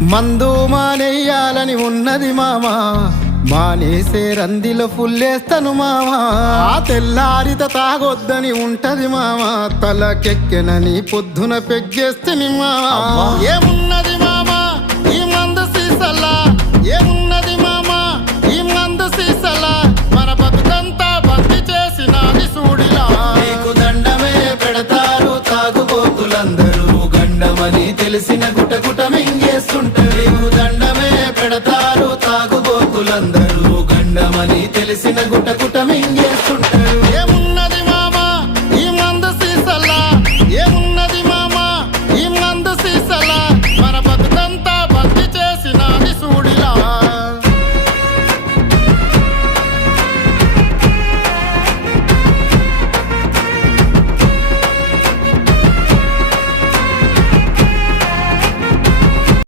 మందు మానేయాలని ఉన్నది మామా, మానేసే రందిలో ఫుల్లేస్తాను మామా. తెల్లారిత తాగొద్దని ఉంటది మామా, తలకెక్కెనని పొద్దున పెగ్గేస్తని మామా. ఏమున్నది మామా ఈ మందు సీసల్లా, ఏమున్నది మామా ఈ మందు సీసల్లా, మన బతుకంతా బంది చేసినది సూడిలా. నీకు దండమే పెడతారు తాగుబోతులందరూ, గండమని తెలిసిన గుటగుట మింగేస్తుంటారు. దండమే పెడతారు తాగుబోతులందరూ, గండమని తెలిసిన గుటగుట మింగే